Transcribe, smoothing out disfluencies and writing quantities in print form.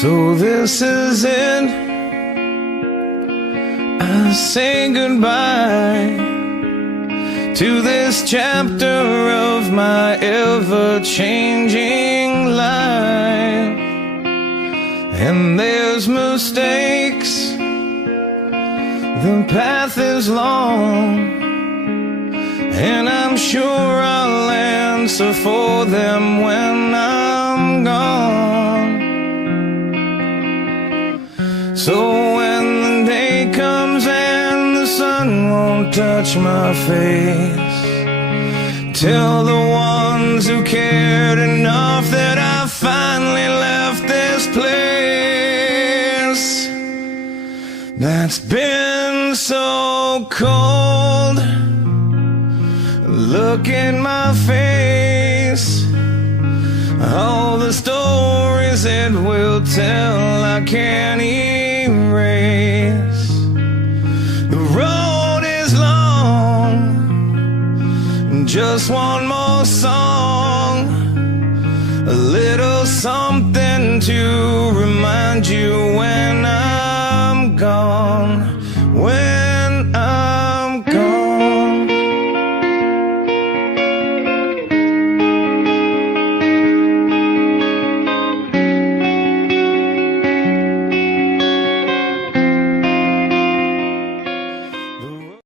So this is it, I say goodbye to this chapter of my ever-changing life. And there's mistakes, the path is long, and I'm sure I'll answer for them when I'm gone. So when the day comes and the sun won't touch my face, tell the ones who cared enough that I finally left this place that's been so cold. Look at my face, all the stories it will tell I can't erase. The road is long, just one more song, a little something to remind you when I